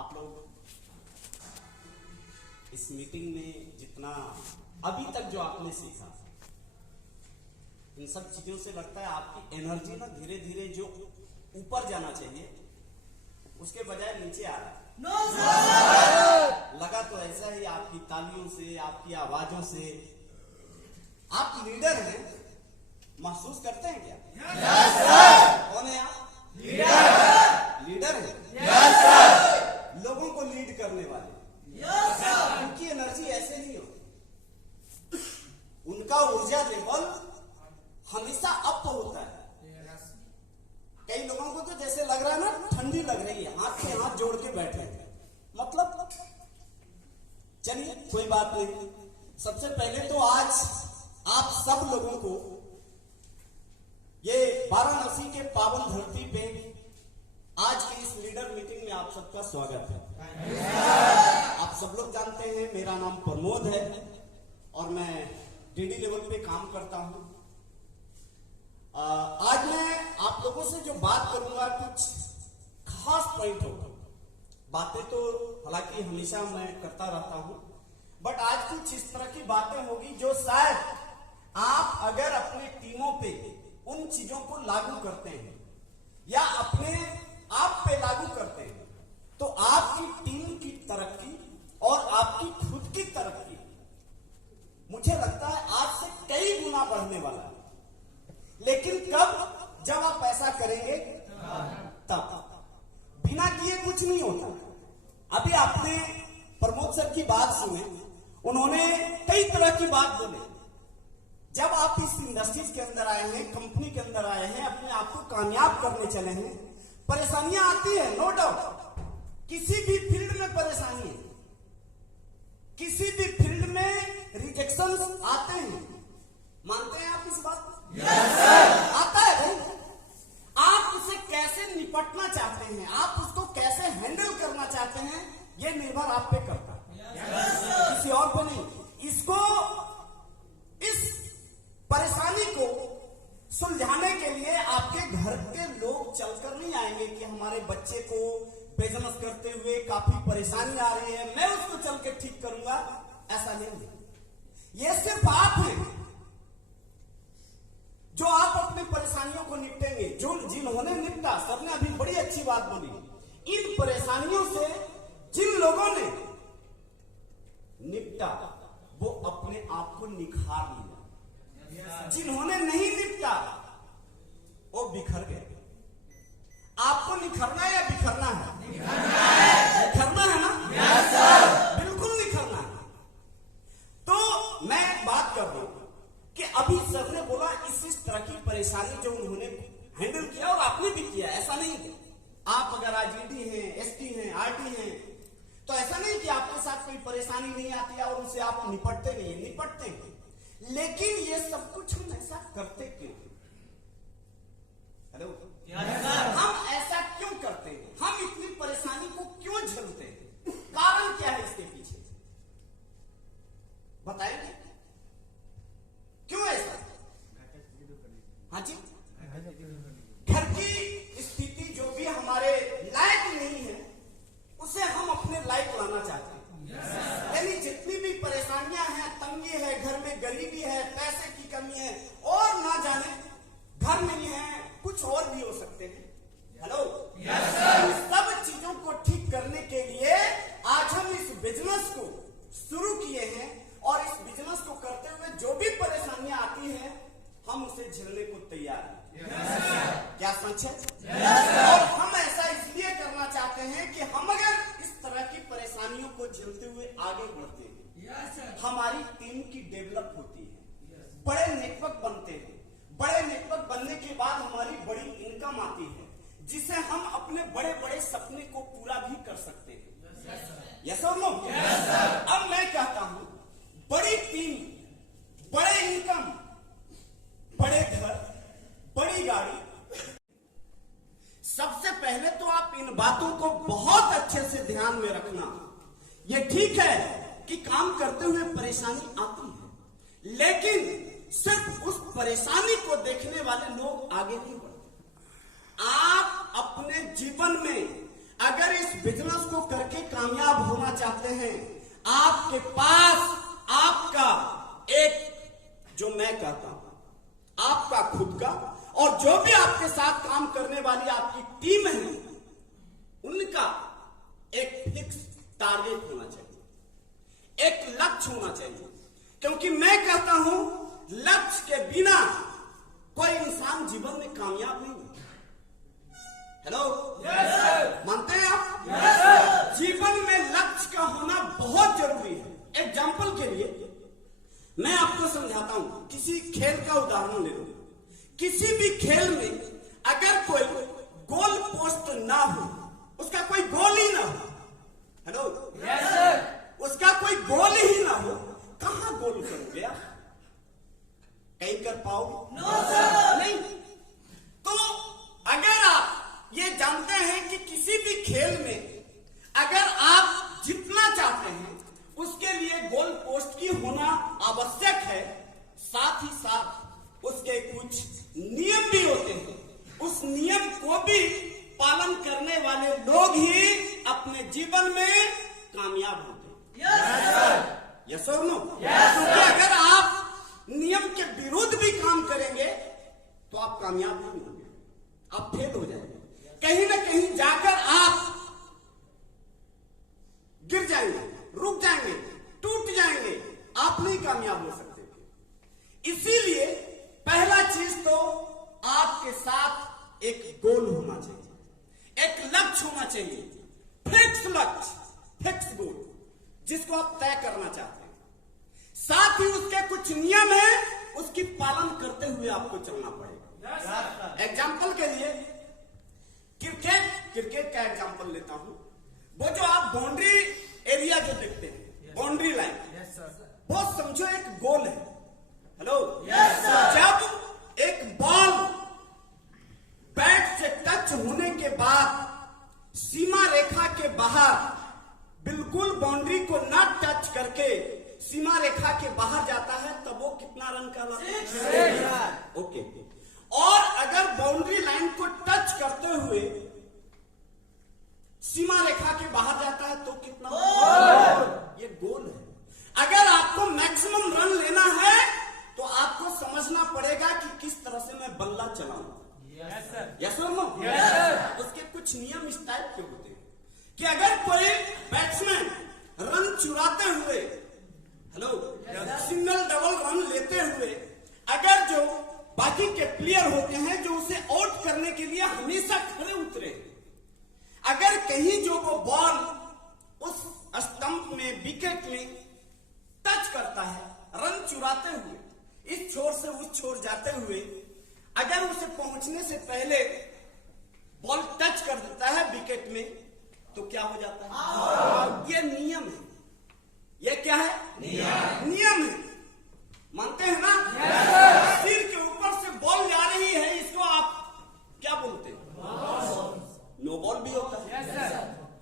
आप लोग इस मीटिंग में जितना अभी तक जो आपने सीखा, इन सब चीजों से लगता है आपकी एनर्जी ना धीरे धीरे जो ऊपर जाना चाहिए उसके बजाय नीचे आ रहा है। लगा तो ऐसा ही आपकी तालियों से, आपकी आवाजों से। आप लीडर हैं, महसूस करते हैं क्या? Yes sir. कौन है आप? लीडर। लीडर है? Yes sir. लोगों को लीड करने वाले। Yes sir. उनकी एनर्जी ऐसे नहीं होती, उनका ऊर्जा लेवल हमेशा अप होता है। कई लोगों को तो जैसे लग रहा है ना ठंडी लग रही है, हाथ में हाथ जोड़ के बैठे हैं। मतलब चलिए कोई बात नहीं। सबसे पहले तो आज आप सब लोगों को ये वाराणसी के पावन धरती पे आज की इस लीडर मीटिंग में आप सबका स्वागत है। आप सब लोग जानते हैं मेरा नाम प्रमोद है और मैं डीडी लेवल पे काम करता हूं। आज मैं आप लोगों से जो बात करूंगा कुछ खास पॉइंट होगा। बातें तो हालांकि हमेशा मैं करता रहता हूं, बट आज कुछ इस तरह की बातें होगी जो शायद आप अगर अपने टीमों पे उन चीजों को लागू करते हैं या अपने आप पे लागू करते हैं तो आपकी टीम की तरक्की और आपकी खुद की तरक्की मुझे लगता है आज से कई गुना बढ़ने वाला है। लेकिन कब? जब आप ऐसा करेंगे तब। बिना किए कुछ नहीं होता। अभी आपने प्रमोद सर की बात सुने, उन्होंने कई तरह की बात बोले। जब आप इस इंडस्ट्रीज के अंदर आए हैं, कंपनी के अंदर आए हैं, अपने आप को कामयाब करने चले हैं, परेशानियां आती है, नो डाउट। किसी भी फील्ड में परेशानी है, किसी भी फील्ड में रिजेक्शंस आते हैं। मानते हैं आप इस बात को? Yes sir. आता है भाई। आप उसे कैसे निपटना चाहते हैं, आप उसको कैसे हैंडल करना चाहते हैं, ये निर्भर आप पे करता है। Yes sir. किसी और पे नहीं। इसको, इस परेशानी को सुलझाने के लिए आपके घर के लोग चलकर नहीं आएंगे कि हमारे बच्चे को बिजनेस करते हुए काफी परेशानी आ रही है, मैं उसको चल के ठीक करूंगा। ऐसा नहीं है। ये सिर्फ आप हैं जो आप अपनी परेशानियों को निपटेंगे। जो जिन्होंने निपटा, सबने अभी बड़ी अच्छी बात बोली। इन परेशानियों से जिन लोगों ने निपटा वो अपने आप को निखार लिया। जिन्होंने नहीं निपटा वो बिखर गए। आपको निखरना है या बिखरना है? निखरना है ना? Yes sir. बिल्कुल निखरना है। तो मैं बात कर रहा हूं कि अभी सर ने बोला इस तरह की परेशानी जो उन्होंने हैंडल किया और आपने भी किया। ऐसा नहीं है आप अगर आज ईडी हैं, एसटी हैं, आरटी हैं तो ऐसा नहीं कि आपके साथ कोई परेशानी नहीं आती है और उससे आप निपटते नहीं है, निपटते हैं। लेकिन ये सब कुछ हम ऐसा करते क्यों? हेलो, हम ऐसा क्यों करते हैं? हम इतनी परेशानी को क्यों झेलते हैं? कारण क्या है इसके पीछे? बताएंगे क्यों ऐसा? हाँ जी, घर की स्थिति जो भी हमारे लायक नहीं है उसे हम अपने लायक लाना चाहते हैं। यानी जितनी भी परेशानियां हैं, तंगी है, घर में गरीबी है, पैसे की कमी है और ना जाने घर नहीं है, कुछ और भी हो सकते हैं। Hello, yes sir. सब चीजों को ठीक करने के लिए आज हम इस बिजनेस को शुरू किए हैं और इस बिजनेस को करते हुए जो भी परेशानियां आती हैं हम उसे झेलने को तैयार हैं। क्या सच है? और हम ऐसा इसलिए करना चाहते हैं कि हम अगर इस तरह की परेशानियों को झेलते हुए आगे बढ़ते हैं, हमारी टीम की डेवलप होती है, बड़े नेटवर्क बनते हैं। बड़े नेटवर्क बनने के बाद हमारी बड़ी इनकम आती है जिसे हम अपने बड़े बड़े सपने को पूरा भी कर सकते हैं। यस और नो? अब मैं कहता हूं बड़ी टीम, बड़े इनकम, बड़े घर, बड़ी गाड़ी। सबसे पहले तो आप इन बातों को बहुत अच्छे से ध्यान में रखना। ये ठीक है कि काम करते हुए परेशानी आती है, लेकिन सिर्फ उस परेशानी को देखने वाले लोग आगे नहीं बढ़ते। आप अपने जीवन में अगर इस बिजनेस को करके कामयाब होना चाहते हैं, आपके पास आपका एक, जो मैं कहता हूं, आपका खुद का और जो भी आपके साथ काम करने वाली आपकी टीम है, उनका एक फिक्स टारगेट होना चाहिए, एक लक्ष्य होना चाहिए। क्योंकि मैं कहता हूं, लक्ष्य के बिना कोई इंसान जीवन में कामयाब नहीं है। हेलो, मानते हैं आप? जीवन में लक्ष्य का होना बहुत जरूरी है। एग्जाम्पल के लिए मैं आपको समझाता हूं, किसी खेल का उदाहरण ले लो। किसी भी खेल में अगर कोई गोल पोस्ट ना हो, उसका कोई गोल ही ना हो, हेलो, उसका कोई गोल ही ना हो, कहां गोल करोगे आप? कहीं कर पाओगे? नहीं। तो अगर आप ये जानते हैं कि किसी भी खेल में अगर आप जीतना चाहते हैं, उसके लिए गोल पोस्ट की होना आवश्यक है, साथ ही साथ उसके कुछ नियम भी होते हैं। उस नियम को भी पालन करने वाले लोग ही अपने जीवन में कामयाब होते हैं। यस और नो? क्योंकि अगर आप नियम के विरुद्ध भी काम करेंगे तो आप कामयाब नहीं होंगे, आप फेल हो जाएंगे। कहीं ना कहीं जाकर आप गिर जाएंगे, रुक जाएंगे, टूट जाएंगे, आप नहीं कामयाब हो सकते। इसीलिए पहला चीज तो आपके साथ एक गोल होना चाहिए, एक लक्ष्य होना चाहिए, फिक्स लक्ष्य, फिक्स गोल, जिसको आप तय करना चाहते हैं। साथ ही उसके कुछ नियम हैं, उसकी पालन करते हुए आपको चलना पड़ेगा। एग्जाम्पल के लिए क्रिकेट का एग्जाम्पल लेता हूं। वो जो आप बाउंड्री एरिया जो देखते हैं, बाउंड्री लाइन, वो समझो एक गोल है। हेलो, जब एक बॉल बैट से टच होने के बाद सीमा रेखा के बाहर, बिल्कुल बाउंड्री को ना टच करके सीमा रेखा के बाहर जाता है, तब वो कितना रन कहलाता है? ओके। और अगर बाउंड्री लाइन को टच करते हुए सीमा रेखा के बाहर जाता है तो कितना? ये गोल है। अगर आपको मैक्सिमम रन लेना है तो आपको समझना पड़ेगा कि किस तरह से मैं बल्ला चलाऊं। यस और नो? उसके कुछ नियम इस टाइप के होते हैं कि अगर कोई बैट्समैन रन चुराते हुए, हेलो, सिंगल डबल रन लेते हुए, अगर जो बाकी के प्लेयर होते हैं जो उसे आउट करने के लिए हमेशा खड़े उतरे, अगर कहीं जो वो बॉल उस स्टंप में, विकेट में टच करता है, रन चुराते हुए, इस छोर से उस छोर जाते हुए, अगर उसे पहुंचने से पहले बॉल टच कर देता है विकेट में, तो क्या हो जाता है? ये नियम है। ये क्या है? नियम है। मानते हैं ना? सिर के ऊपर से बॉल जा रही है, इसको आप क्या बोलते हैं? नो बॉल भी होता है,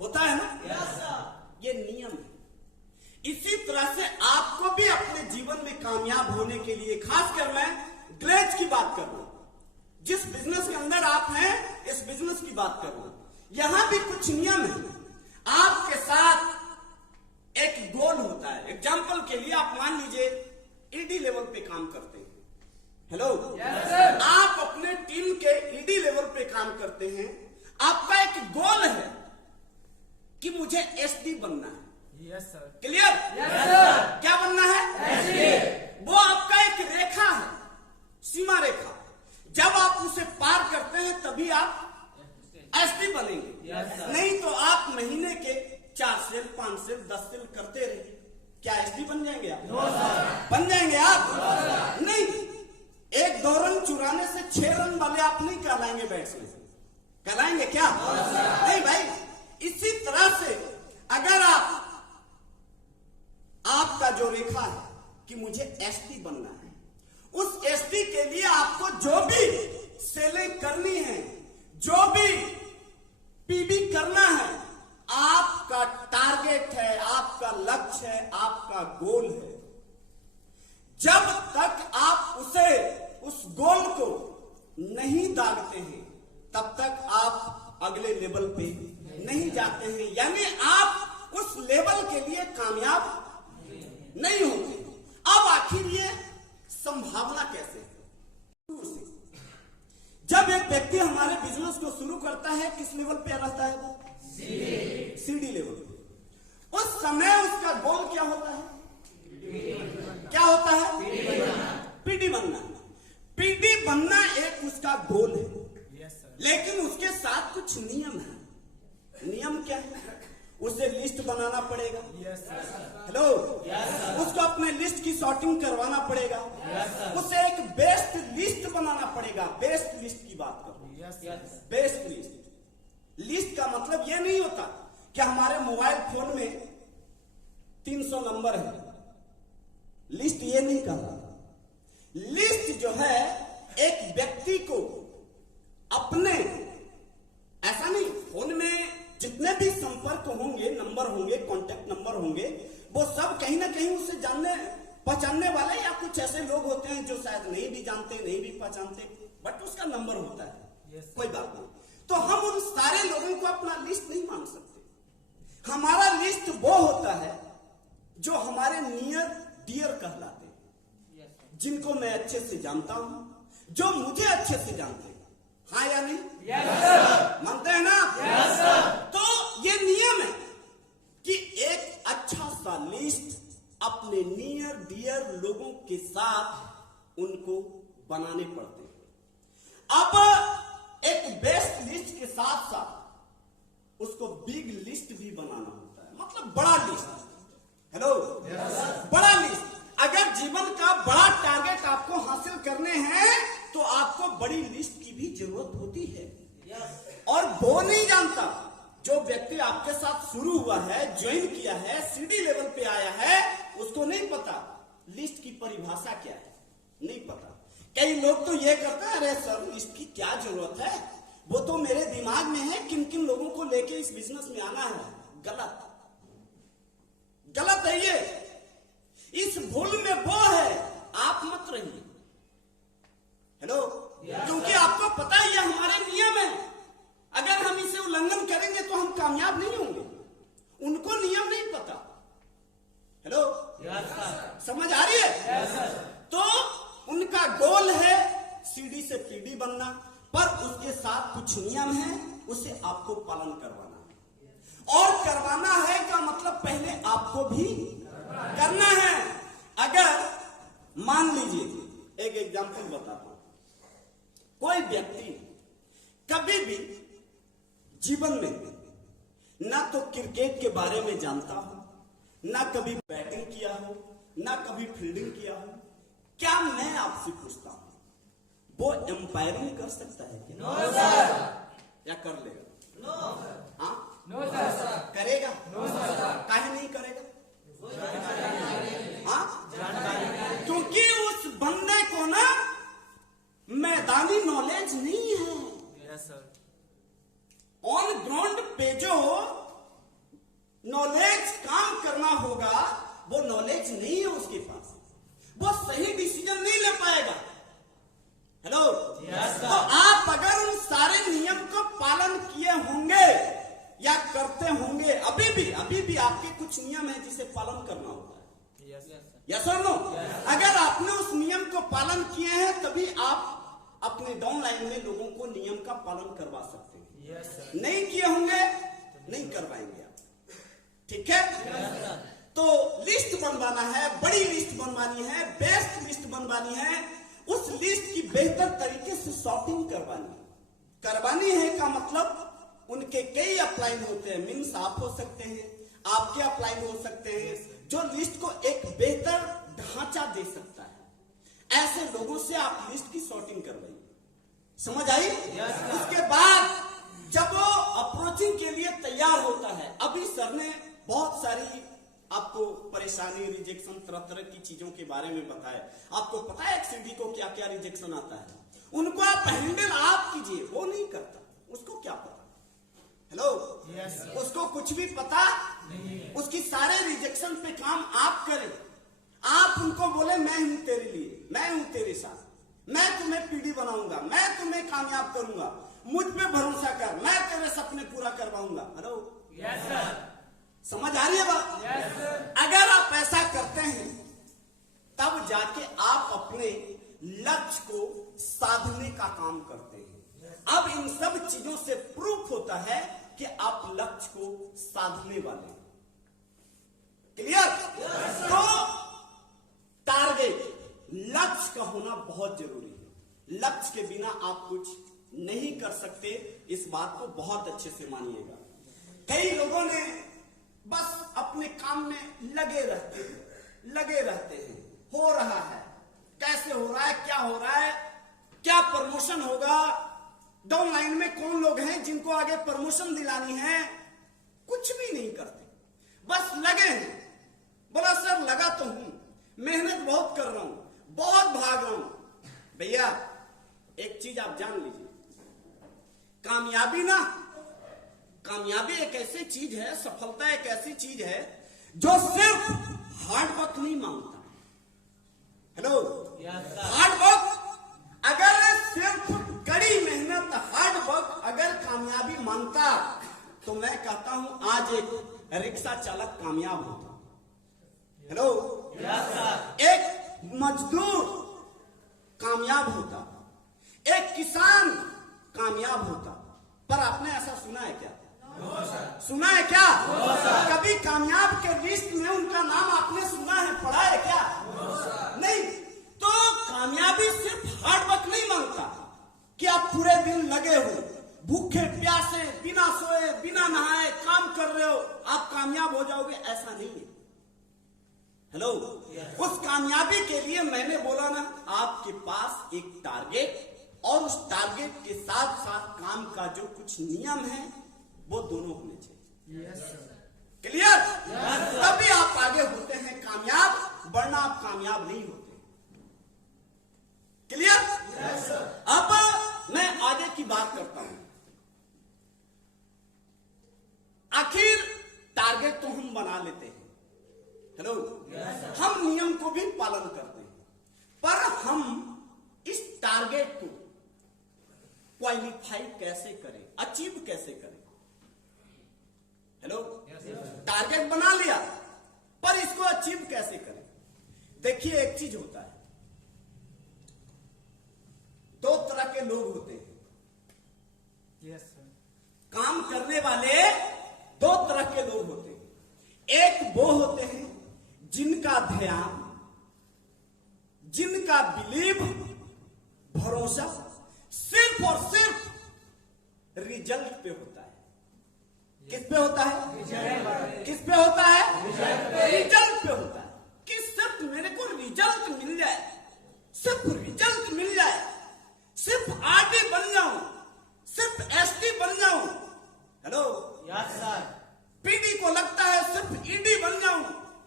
होता है ना? ये नियम है। इसी तरह से आपको भी अपने जीवन में कामयाब होने के लिए, खासकर मैं ग्लेज की बात कर रहा हूं, जिस बिजनेस के अंदर आप हैं, इस बिजनेस की बात कर रहा हूं, यहां भी कुछ नियम है। आपके साथ एक गोल होता है। एग्जाम्पल के लिए आप मान लीजिए ईडी लेवल पे काम करते हैं। हेलो, आप अपने टीम के ईडी लेवल पे काम करते हैं। आपका एक गोल है कि मुझे एसडी बनना है। क्लियर? क्या बनना है? वो आपका एक रेखा है, सीमा रेखा। जब आप उसे पार करते हैं तभी आप एसडी बनेंगे। नहीं तो आप महीने के 4 सेल, 5 सेल, 10 सेल करते रहिए, क्या एसडी बन जाएंगे आप? बन जाएंगे आप? नहीं। एक 2 रन चुराने से 6 रन वाले आप नहीं कहलाएंगे बैट्समैन। कहलाएंगे क्या? नहीं भाई। इसी तरह से अगर आपका जो रेखा है कि मुझे एसडी बनना है, उस एसडी के लिए आपको जो भी सेलें करनी है, जो भी पीबी करना है, आपका टारगेट है, आपका लक्ष्य है, आपका गोल है। जब तक आप उस गोल को नहीं दागते हैं, तब तक आप अगले लेवल पे नहीं नहीं जाते हैं, यानी आप उस लेवल के लिए कामयाब नहीं होते। अब आखिर ये संभावना कैसे? जब एक व्यक्ति हमारे बिजनेस को शुरू करता है, किस लेवल पे रहता है वो? सीडी लेवल पे। उस समय उसका गोल क्या होता है? क्या होता है? पीडी बनना। पीडी बनना एक उसका गोल है, लेकिन उसके साथ कुछ नियम है। नियम क्या है? उसे लिस्ट बनाना पड़ेगा। हेलो, उसको अपने लिस्ट की सॉर्टिंग करवाना पड़ेगा। उसे एक बेस्ट लिस्ट बनाना पड़ेगा। बेस्ट लिस्ट की बात करो। Best list. लिस्ट का मतलब यह नहीं होता कि हमारे मोबाइल फोन में 300 नंबर है। लिस्ट ये नहीं कहता। लिस्ट जो है एक व्यक्ति को अपने, ऐसा नहीं, फोन में जितने भी संपर्क होंगे, नंबर होंगे, कांटेक्ट नंबर होंगे, वो सब कहीं ना कहीं उससे जानने पहचानने वाले या कुछ ऐसे लोग होते हैं जो शायद नहीं भी जानते, नहीं भी पहचानते, बट उसका नंबर होता है। कोई बात नहीं। तो हम उन सारे लोगों को अपना लिस्ट नहीं मान सकते। हमारा लिस्ट वो होता है जो हमारे नियर डियर कहलाते हैं, जिनको मैं अच्छे से जानता हूं, जो मुझे अच्छे से जानते हैं। हाँ या नहीं? मानते हैं ना? तो ये नियम है कि एक अच्छा सा लिस्ट अपने नियर डियर लोगों के साथ उनको बनाने पड़ते हैं। अब एक बेस्ट लिस्ट के साथ साथ उसको बिग लिस्ट भी बनाना होता है, मतलब बड़ा लिस्ट। हेलो, बड़ा लिस्ट। अगर जीवन का बड़ा टारगेट आपको हासिल करने हैं तो आपको बड़ी लिस्ट की भी जरूरत होती है। और वो नहीं जानता, जो व्यक्ति आपके साथ शुरू हुआ है, ज्वाइन किया है, सीडी लेवल पे आया है, उसको नहीं पता लिस्ट की परिभाषा क्या है, नहीं पता। कई लोग तो ये करते हैं, अरे सर लिस्ट की क्या जरूरत है, वो तो मेरे दिमाग में है किन किन लोगों को लेके इस बिजनेस में आना है। गलत, गलत है ये। इस भूल में वो है, आप मत रहिए। हेलो, क्योंकि आपको पता है ये हमारे नियम है। अगर हम इसे उल्लंघन करेंगे तो हम कामयाब नहीं होंगे। उनको नियम नहीं पता। हेलो, समझ आ रही है? तो उनका गोल है सीडी से पीडी बनना, पर उसके साथ कुछ नियम है, उसे आपको पालन करवाना है। और करवाना है का मतलब पहले आपको भी करना है। अगर मान लीजिए, एक एग्जांपल बताता हूं, कोई व्यक्ति कभी भी जीवन में ना तो क्रिकेट के बारे में जानता हो, ना कभी बैटिंग किया हो, ना कभी फील्डिंग किया हो, क्या मैं आपसे पूछता हूं, वो एम्पायरिंग कर सकता है क्या? No sir. या कर लेगा? नो। हाँ? No sir. करेगा? No sir. काहे नहीं करेगा? हाँ? क्योंकि उस बंदे को ना मैदानी नॉलेज नहीं है। ऑन ग्राउंड पे जो नॉलेज काम करना होगा, वो नॉलेज नहीं है उसके पास। वो सही डिसीजन नहीं ले पाएगा। हेलो, तो आप अगर उन सारे नियम को पालन किए होंगे या करते होंगे, अभी भी आपके कुछ नियम है जिसे पालन करना होता है। यस और नो? अगर आपने उस नियम को पालन किए हैं, तभी आप अपने डाउन लाइन में लोगों को नियम का पालन करवा सकते हैं। नहीं किए होंगे, नहीं करवाएंगे आप। ठीक है? तो लिस्ट बनवाना है, बड़ी लिस्ट बनवानी है, बेस्ट लिस्ट बनवानी है। उस लिस्ट की बेहतर तरीके से सॉर्टिंग करवानी है का मतलब उनके कई अपलाइन होते हैं। मीन्स आप हो सकते हैं, आपके अपलाइन हो सकते हैं, जो लिस्ट को एक बेहतर ढांचा दे सकता है। ऐसे लोगों से आप लिस्ट की सॉर्टिंग करवाइए। समझ आई? उसके बाद जब वो अप्रोचिंग के लिए तैयार होता है, अभी सर ने बहुत सारी आपको परेशानी, रिजेक्शन, तरह तरह की चीजों के बारे में बताया। आपको पता है एक सीडी को क्या क्या रिजेक्शन आता है? उनको आप हैंडल आप कीजिए, वो नहीं करता, उसको क्या पता? हेलो, उसको कुछ भी पता नहीं। उसकी सारे रिजेक्शन पे काम आप करें। आप उनको बोले मैं हूं तेरे लिए, मैं हूं तेरे साथ, मैं तुम्हें पीडी बनाऊंगा, मैं तुम्हें कामयाब करूंगा, मुझ पे भरोसा कर, मैं तेरे सपने पूरा करवाऊंगा। Hello, yes sir. समझ आ रही है बात? Yes sir. अगर आप ऐसा करते हैं तब जाके आप अपने लक्ष्य को साधने का काम करते हैं। अब इन सब चीजों से प्रूफ होता है कि आप लक्ष्य को साधने वाले हैं। क्लियर? तो टारगेट, लक्ष्य का होना बहुत जरूरी है। लक्ष्य के बिना आप कुछ नहीं कर सकते, इस बात को बहुत अच्छे से मानिएगा। कई लोगों ने बस अपने काम में लगे रहते हैं। हो रहा है, कैसे हो रहा है, क्या हो रहा है, क्या प्रमोशन होगा, डाउन लाइन में कौन लोग हैं जिनको आगे प्रमोशन दिलानी है, कुछ भी नहीं करते, बस लगे हैं। बोला सर लगा तो हूं, मेहनत बहुत कर रहा हूं, बहुत भाग रहा हूं। भैया एक चीज आप जान लीजिए, कामयाबी एक ऐसी चीज है, सफलता एक ऐसी चीज है जो सिर्फ हार्ड वर्क नहीं मांगता। हेलो, हार्ड वर्क, अगर सिर्फ कड़ी मेहनत, हार्ड वर्क अगर कामयाबी मांगता तो मैं कहता हूं आज एक रिक्शा चालक कामयाब होता। हेलो, एक मजदूर कामयाब होता, एक किसान कामयाब होता। पर आपने ऐसा सुना है क्या? सुना है क्या? कभी कामयाब के लिस्ट में उनका नाम आपने सुना है, पढ़ा है क्या? नहीं। तो कामयाबी सिर्फ हार्ड वर्क नहीं मांगता कि आप पूरे दिन लगे हो, भूखे प्यासे, बिना सोए, बिना नहाए काम कर रहे हो, आप कामयाब हो जाओगे, ऐसा नहीं है। हेलो, उस कामयाबी के लिए मैंने बोला ना, आपके पास एक टारगेट और उस टारगेट के साथ साथ काम का जो कुछ नियम है वो दोनों होने चाहिए। क्लियर? तभी आप आगे होते हैं कामयाब, वरना आप कामयाब नहीं होते। क्लियर? अब मैं आगे की बात करता हूं। आखिर टारगेट तो हम बना लेते हैं, हेलो, हम नियम को भी पालन करते हैं, पर हम इस टारगेट को क्वालिफाई कैसे करें, अचीव कैसे करें? हेलो, टारगेट बना लिया, पर इसको अचीव कैसे करें? देखिए एक चीज होता है, दो तरह के लोग होते हैं। काम करने वाले दो तरह के लोग होते हैं। एक वो होते हैं जिनका ध्यान, जिनका बिलीव, भरोसा सिर्फ और सिर्फ रिजल्ट पे होता है। किस पे होता है? किस पे होता है? रिजल्ट पे होता है कि सिर्फ मेरे को रिजल्ट मिल जाए, सिर्फ रिजल्ट मिल जाए, सिर्फ आरडी बन जाऊं, सिर्फ एसटी बन जाऊं। Hello, yes sir. पीडी को लगता है सिर्फ ईडी बन जाऊं,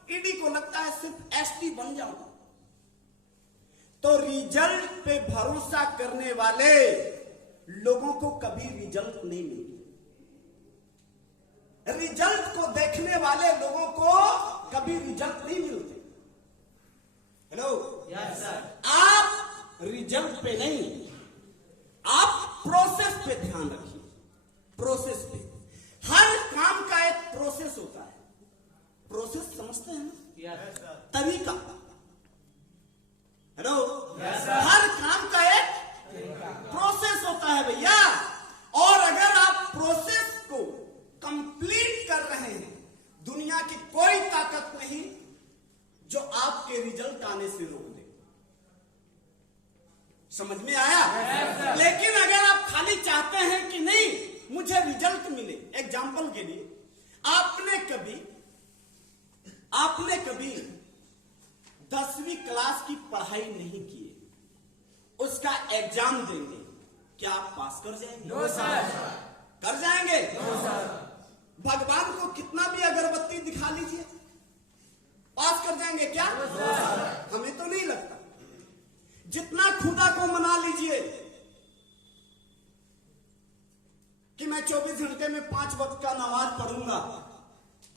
ईडी को लगता है सिर्फ एसटी बन जाऊं। तो रिजल्ट पे भरोसा करने वाले लोगों को कभी रिजल्ट नहीं मिलती। रिजल्ट को देखने वाले लोगों को कभी रिजल्ट नहीं मिलते। Hello, yes sir. आप रिजल्ट पे नहीं, आप प्रोसेस पे ध्यान रखिए। प्रोसेस पे, हर काम का एक प्रोसेस होता है। प्रोसेस समझते हैं ना? Yes sir. तरीका। Hello, yes sir. हर काम का एक प्रोसेस होता है भैया, और अगर आप प्रोसेस को कंप्लीट कर रहे हैं, दुनिया की कोई ताकत नहीं जो आपके रिजल्ट आने से रोक दे। समझ में आया? लेकिन अगर आप खाली चाहते हैं कि नहीं मुझे रिजल्ट मिले, एग्जाम्पल के लिए आपने कभी 10वीं क्लास की पढ़ाई नहीं की, उसका एग्जाम देंगे, क्या आप पास कर जाएंगे? No sir. कर जाएंगे? No sir. भगवान को कितना भी अगरबत्ती दिखा लीजिए, पास कर जाएंगे क्या? हमें तो नहीं लगता। जितना खुदा को मना लीजिए कि मैं 24 घंटे में 5 वक्त का नमाज पढ़ूंगा,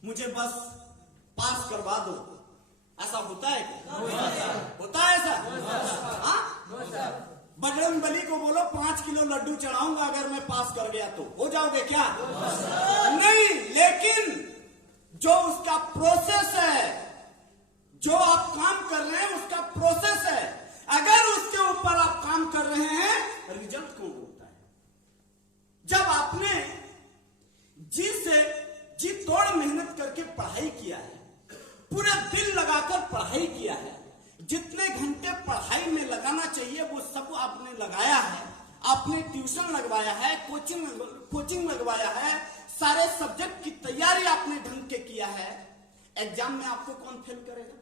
मुझे बस पास करवा दो, ऐसा होता है क्या? होता है ऐसा? हाँ, बजरंग बली को बोलो 5 किलो लड्डू चढ़ाऊंगा, अगर मैं पास कर गया तो हो जाओगे क्या? नहीं। लेकिन प्रोसेस है, जो आप काम कर रहे हैं उसका प्रोसेस है। अगर उसके ऊपर आप काम कर रहे हैं, रिजल्ट कौन होता है? जब आपने जी तोड़ मेहनत करके पढ़ाई किया है, पूरे दिल लगाकर पढ़ाई किया है, जितने घंटे पढ़ाई में लगाना चाहिए वो सब आपने लगाया है, आपने ट्यूशन लगवाया है, कोचिंग लगवाया है, सारे सब्जेक्ट की तैयारी आपने ढंग के किया है, एग्जाम में आपको कौन फेल करेगा?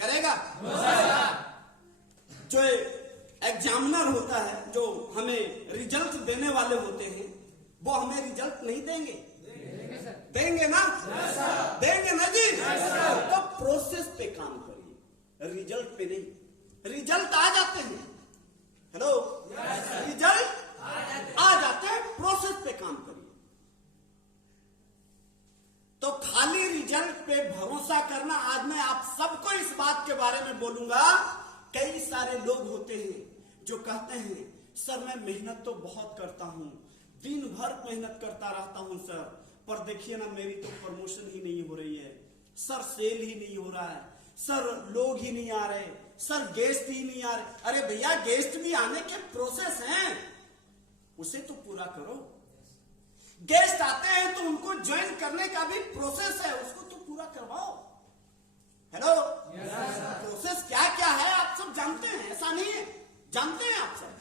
करेगा? जो एग्जामिनर होता है, जो हमें रिजल्ट देने वाले होते हैं, वो हमें रिजल्ट नहीं देंगे? देंगे ना? देंगे ना जी? तो प्रोसेस पे काम करिए, रिजल्ट पे नहीं। रिजल्ट आ जाते हैं, हेलो, रिजल्ट आ जाते हैं, प्रोसेस पे काम करिए। तो खाली रिजल्ट पे भरोसा करना, आज मैं आप सबको इस बात के बारे में बोलूंगा। कई सारे लोग होते हैं जो कहते हैं सर मैं मेहनत तो बहुत करता हूं, दिन भर मेहनत करता रहता हूं सर, पर देखिए ना मेरी तो प्रमोशन ही नहीं हो रही है, सर सेल ही नहीं हो रहा है, सर लोग ही नहीं आ रहे, सर गेस्ट ही नहीं आ रहे। अरे भैया, गेस्ट भी आने के प्रोसेस हैं, उसे तो पूरा करो। गेस्ट आते हैं तो उनको ज्वाइन करने का भी प्रोसेस है, उसको तो पूरा करवाओ। हेलो, प्रोसेस क्या क्या है आप सब जानते हैं, ऐसा नहीं है, जानते हैं आप सब,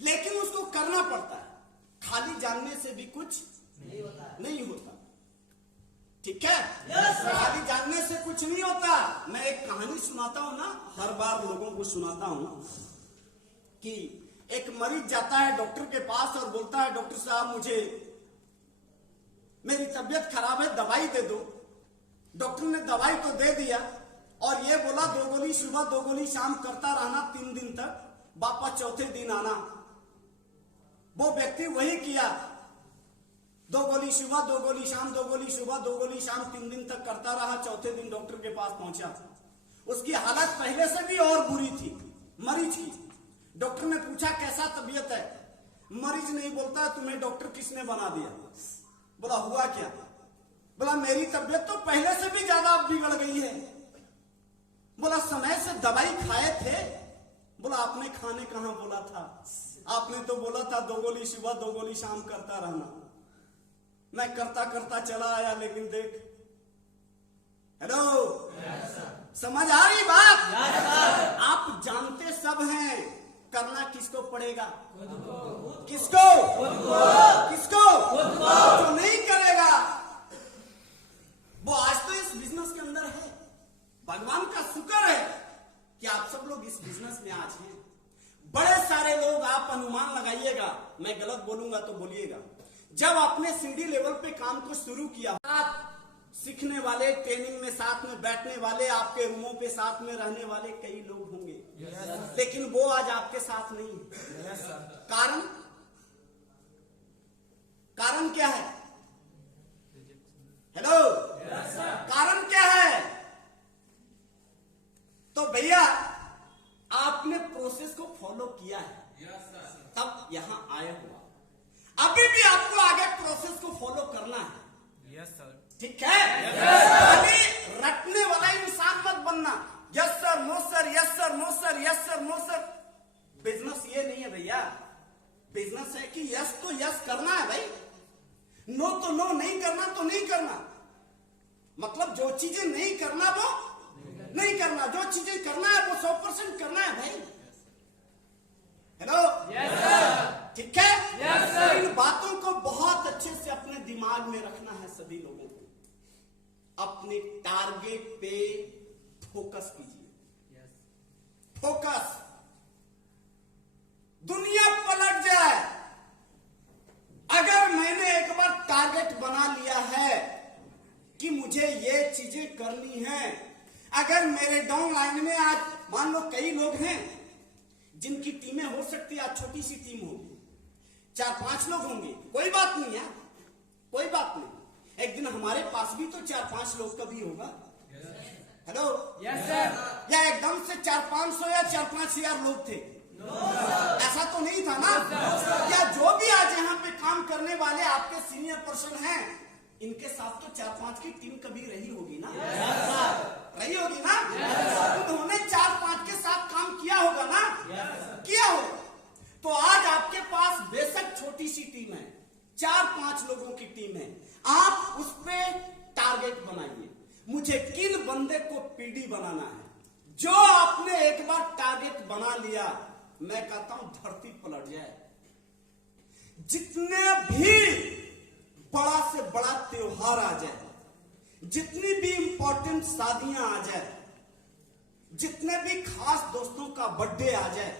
लेकिन उसको करना पड़ता है। खाली जानने से भी कुछ नहीं होता, ठीक है? खाली जानने से कुछ नहीं होता। मैं एक कहानी सुनाता हूं ना, हर बार लोगों को सुनाता हूं कि एक मरीज जाता है डॉक्टर के पास और बोलता है डॉक्टर साहब मुझे मेरी तबीयत खराब है, दवाई दे दो। डॉक्टर ने दवाई तो दे दिया और ये बोला 2 गोली सुबह 2 गोली शाम करता रहना 3 दिन तक, वापस चौथे दिन आना। वो व्यक्ति वही किया, 2 गोली सुबह 2 गोली शाम, 2 गोली सुबह 2 गोली शाम, 3 दिन तक करता रहा। चौथे दिन डॉक्टर के पास पहुंचा, उसकी हालत पहले से भी और बुरी थी मरीज की। डॉक्टर ने पूछा कैसा तबीयत है? मरीज नहीं बोलता, तुम्हें डॉक्टर किसने बना दिया? बोला हुआ क्या? बोला मेरी तबीयत तो पहले से भी ज्यादा बिगड़ गई है। बोला समय से दवाई खाए थे? बोला आपने खाने कहां बोला था, आपने तो बोला था 2 गोली सुबह 2 गोली शाम करता रहना। मैं करता करता चला आया, लेकिन देख। हेलो, समझ आ रही बात? आप जानते सब हैं, करना किसको पड़ेगा? किसको? किसको? जो नहीं करेगा वो आज तो इस बिजनेस के अंदर है। भगवान का शुक्र है कि आप सब लोग इस बिजनेस में आज हैं। बड़े सारे लोग, आप अनुमान लगाइएगा, मैं गलत बोलूंगा तो बोलिएगा, जब आपने सीढ़ी लेवल पे काम को शुरू किया, सीखने वाले, ट्रेनिंग में साथ में बैठने वाले, आपके रूमों पे साथ में रहने वाले कई लोग होंगे, लेकिन वो आज आपके साथ नहीं है। कारण क्या है? हेलो, कारण क्या है? तो भैया आपने प्रोसेस को फॉलो किया है, तब यहां आए हुआ। अभी भी आपको आगे प्रोसेस को फॉलो करना है, ठीक है? खाली रटने वाला इंसान मत बनना, yes sir no sir, yes sir no sir, yes sir no sir. Business ये नहीं है भैया, बिजनेस है कि यस तो यस करना है भाई, नो तो नो, नहीं करना तो नहीं करना। मतलब जो चीजें नहीं करना वो नहीं करना, जो चीजें करना है वो 100% करना है भाई। हेलो, ठीक है? इन बातों को बहुत अच्छे से अपने दिमाग में रखना है सभी लोगों को। अपने टारगेट पे फोकस कीजिए, फोकस। दुनिया पलट जाए, अगर मैंने एक बार टारगेट बना लिया है कि मुझे ये चीजें करनी है, अगर मेरे डाउन लाइन में आज मान लो कई लोग हैं जिनकी टीमें हो सकती है, आज छोटी सी टीम होगी, 4-5 लोग होंगे, कोई बात नहीं है, कोई बात नहीं। एक दिन हमारे पास भी तो 4-5 लोग का भी होगा। Hello, yes sir. या एकदम से 400-500 या 4-5 हजार लोग थे? ऐसा तो नहीं था ना? या जो भी आज यहाँ पे काम करने वाले आपके सीनियर पर्सन हैं, इनके साथ तो 4-5 की टीम कभी रही होगी ना? Yes sir. रही होगी ना? उन्होंने 4-5 के साथ काम किया होगा ना? किया होगा। तो आज आपके पास बेशक छोटी सी टीम है, 4-5 लोगों की टीम है, आप उस पे टारगेट बनाइए। मुझे किन बंदे को पीडी बनाना है। जो आपने एक बार टारगेट बना लिया, मैं कहता हूं धरती पलट जाए। जितने भी बड़ा से बड़ा त्योहार आ जाए, जितनी भी इंपॉर्टेंट शादियां आ जाए, जितने भी खास दोस्तों का बर्थडे आ जाए,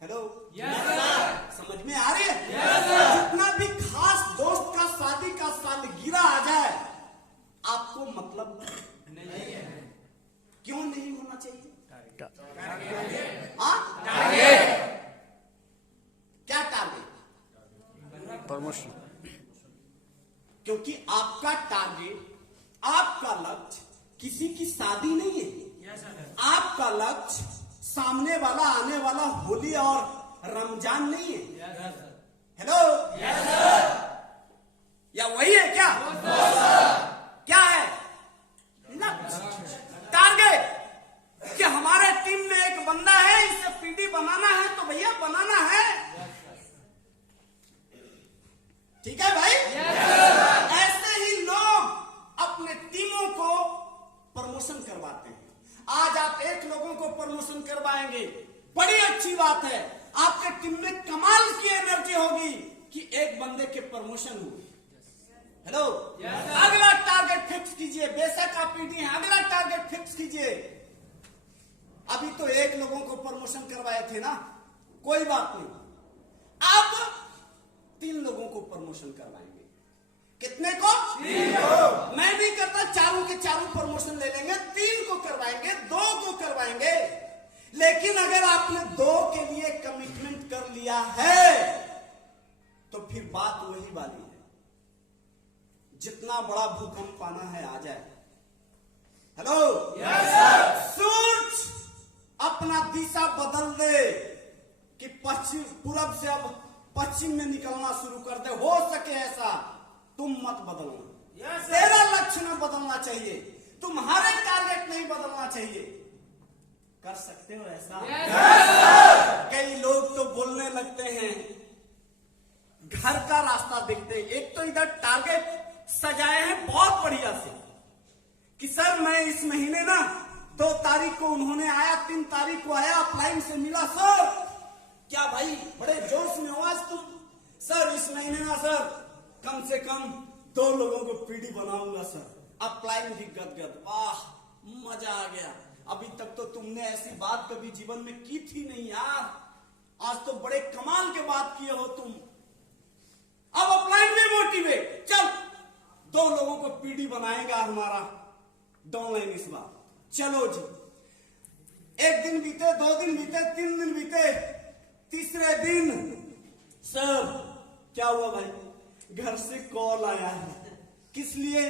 हेलो यस सर। समझ में आ रही है? Yes sir. जितना भी खास दोस्त का शादी का सालगिरह आ जाए, आपको मतलब नहीं है। क्यों नहीं होना चाहिए? क्या टारगेट? प्रमोशन। क्योंकि आपका टारगेट, आपका लक्ष्य किसी की शादी नहीं है। आपका लक्ष्य सामने वाला आने वाला होली और रमजान नहीं है। हेलो या वही है क्या? क्या है टारगेट? कि हमारे टीम में एक बंदा है, इसे पीडी बनाना है, तो भैया बनाना है। ठीक है भाई? ऐसे ही लोग अपने टीमों को प्रमोशन करवाते हैं। आज आप एक लोगों को प्रमोशन करवाएंगे, बड़ी अच्छी बात है। आपके टीम में कमाल की एनर्जी होगी कि एक बंदे के प्रमोशन हुए। हेलो अगला टारगेट फिक्स कीजिए। बेशक आप पीडी हैं, अगला टारगेट फिक्स कीजिए। अभी तो एक लोगों को प्रमोशन करवाए थे ना, कोई बात नहीं। अब 3 लोगों को प्रमोशन करवाएंगे। कितने को? 3 को। मैं नहीं करता, चारों के चारों प्रमोशन ले लेंगे। 3 को करवाएंगे, 2 को करवाएंगे। लेकिन अगर आपने 2 के लिए कमिटमेंट कर लिया है, तो फिर बात वही वाली है। जितना बड़ा भूकंप आना है आ जाए। Hello yes sir. सूरज अपना दिशा बदल दे कि पश्चिम पूरब से अब पश्चिम में निकलना शुरू कर दे। हो सके ऐसा तुम मत बदलना। तेरा लक्ष्य न बदलना चाहिए, तुम्हारे टारगेट नहीं बदलना चाहिए। कर सकते हो ऐसा? कई लोग तो बोलने लगते हैं, घर का रास्ता देखते हैं। एक तो इधर टारगेट सजाए हैं बहुत बढ़िया से कि सर मैं इस महीने ना 2 तारीख को उन्होंने आया, 3 तारीख को आया, अपलाइन से मिला। सर क्या भाई बड़े जोश में हो आज तुम? सर इस महीने ना सर कम से कम 2 लोगों को पीडी बनाऊंगा सर। अपलाइन भी गदगद, वाह मजा आ गया। अभी तक तो तुमने ऐसी बात कभी जीवन में की थी नहीं यार, आज तो बड़े कमाल के बात किए हो तुम। अब अपलाइन में मोटिवेट, चल 2 लोगों को पीडी बनाएगा हमारा डाउनलाइन इस बार। चलो जी, 1 दिन बीते, 2 दिन बीते, 3 दिन बीते, तीसरे दिन सर क्या हुआ भाई? घर से कॉल आया है। किस लिए?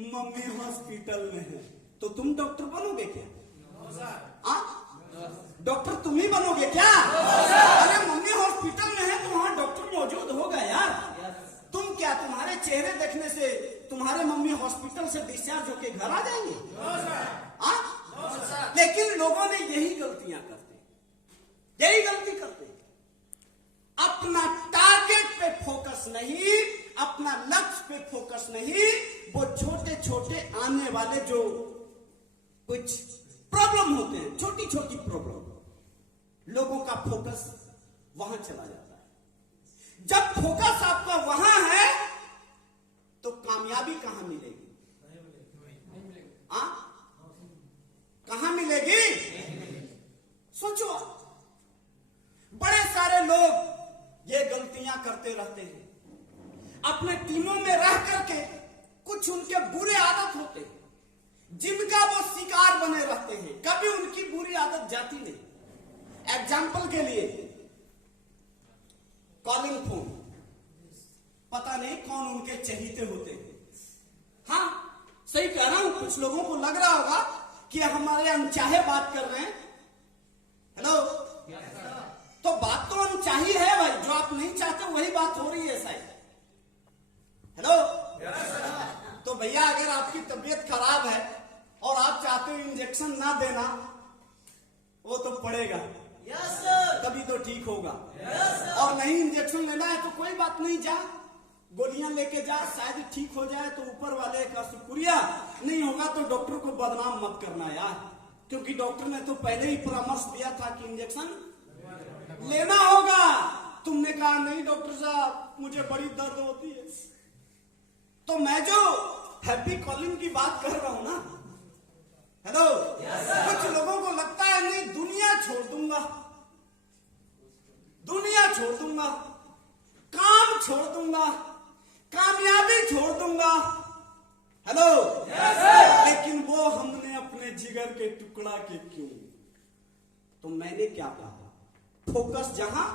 मम्मी हॉस्पिटल में है। तो तुम डॉक्टर बनोगे क्या? डॉक्टर तुम ही बनोगे क्या? अरे मम्मी हॉस्पिटल में है तो वहां डॉक्टर मौजूद होगा यार। तुम क्या, तुम्हारे चेहरे देखने से तुम्हारे मम्मी हॉस्पिटल से डिस्चार्ज होके घर आ जाएंगे? लेकिन लोगों ने यही गलतियां करते, यही गलती करते। अपना टारगेट पे फोकस नहीं, अपना लक्ष्य पे फोकस नहीं, वो छोटे छोटे आने वाले जो कुछ प्रॉब्लम होते हैं, छोटी छोटी प्रॉब्लम, लोगों का फोकस वहां चला जाता है। जब फोकस आपका वहां है तो कामयाबी कहां मिलेगी? कहां मिलेगी? सोचो। बड़े सारे लोग ये गलतियां करते रहते हैं। अपने टीमों में रह करके कुछ उनके बुरे आदत होते हैं जिनका वो शिकार बने रहते हैं, कभी उनकी बुरी आदत जाती नहीं। एग्जाम्पल के लिए कॉलिंग फोन, पता नहीं कौन उनके चहेते होते हैं। हाँ सही कह रहा हूं, कुछ लोगों को लग रहा होगा कि हमारे अनचाहे बात कर रहे हैं। हेलो तो बात तो अनचाही है भाई, जो आप नहीं चाहते वही बात हो रही है शायद। हेलो भैया अगर आपकी तबीयत खराब है और आप चाहते हो इंजेक्शन ना देना, वो तो पड़ेगा, यस सर, तभी तो ठीक होगा। यस सर, और नहीं इंजेक्शन लेना है तो कोई बात नहीं, जा गोलियां लेके जा, शायद ठीक हो जाए तो ऊपर वाले का शुक्रिया, नहीं होगा तो डॉक्टर को बदनाम मत करना यार, क्योंकि डॉक्टर ने तो पहले ही परामर्श दिया था कि इंजेक्शन लेना होगा। तुमने कहा नहीं डॉक्टर साहब मुझे बड़ी दर्द होती है, तो मैं जो हैप्पी कॉलिंग की बात कर रहा हूं ना, हेलो, कुछ लोगों को लगता है नहीं दुनिया छोड़ दूंगा, दुनिया छोड़ दूंगा, काम छोड़ दूंगा, कामयाबी छोड़ दूंगा, हेलो, लेकिन वो हमने अपने जिगर के टुकड़ा के क्यों। तो मैंने क्या कहा, फोकस जहां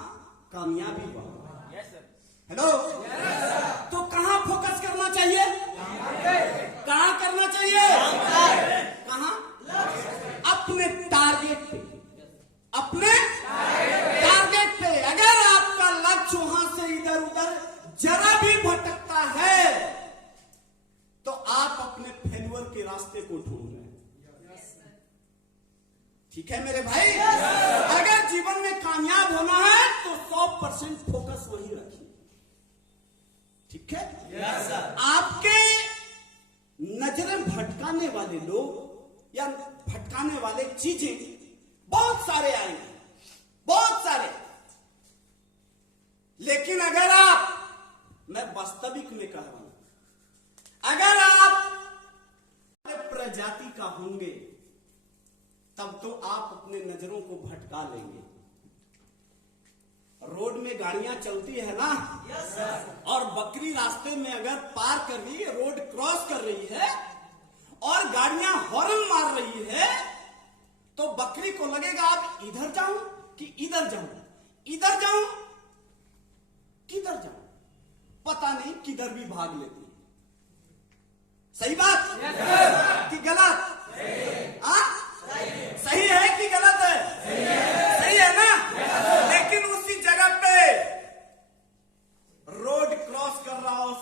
कामयाबी वहां, हेलो, तो कहां फोकस करना चाहिए, कहां करना चाहिए, कहां, अपने टारगेट पे, अपने टारगेट पे। अगर आपका लक्ष्य वहां से इधर उधर जरा भी भटकता है तो आप अपने फेल्यूर के रास्ते को ढूंढ रहे हैं। ठीक है मेरे भाई, अगर जीवन में कामयाब होना है तो 100% फोकस वही रखिए, ठीक है। यस सर, आपके नजरें भटकाने वाले लोग या भटकाने वाले चीजें बहुत सारे आएंगे, बहुत सारे, लेकिन अगर आप, मैं वास्तविक में कह रहा हूं, अगर आप प्रजाति का होंगे तब तो आप अपने नजरों को भटका लेंगे। रोड में गाड़ियां चलती है ना, यस सर, और बकरी रास्ते में अगर पार कर रही है, रोड क्रॉस कर रही है और गाड़ियां हॉर्न मार रही है, तो बकरी को लगेगा अब इधर जाऊं कि इधर जाऊं, इधर जाऊं किधर जाऊं, पता नहीं किधर भी भाग लेती है। सही बात कि गलत, सही है कि गलत है, सही है ना। लेकिन उसी जगह पे रोड क्रॉस कर रहा हो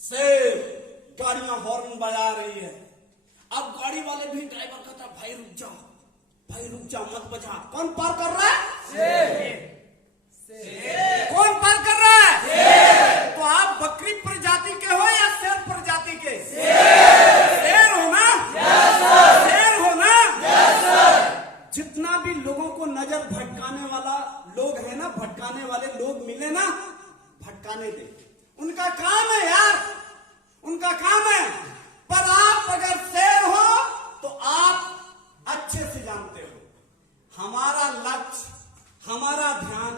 शेर गाड़ियां हॉर्न बजा रही है। अब गाड़ी वाले भी, ड्राइवर कहता भाई रुक जाओ, भाई रुक जाओ मत बजा। कौन पार कर रहा है, कौन पार कर रहा है, तो आप बकरी प्रजाति के हो या शेर प्रजाति के, शेर हो ना, शेर हो ना। जितना भी लोगों को नजर भटकाने वाला लोग है ना, भटकाने वाले लोग मिले ना, भटकाने दे, उनका काम है यार, उनका काम है। पर आप अगर शेर हो तो आप अच्छे से जानते हो हमारा लक्ष्य, हमारा ध्यान,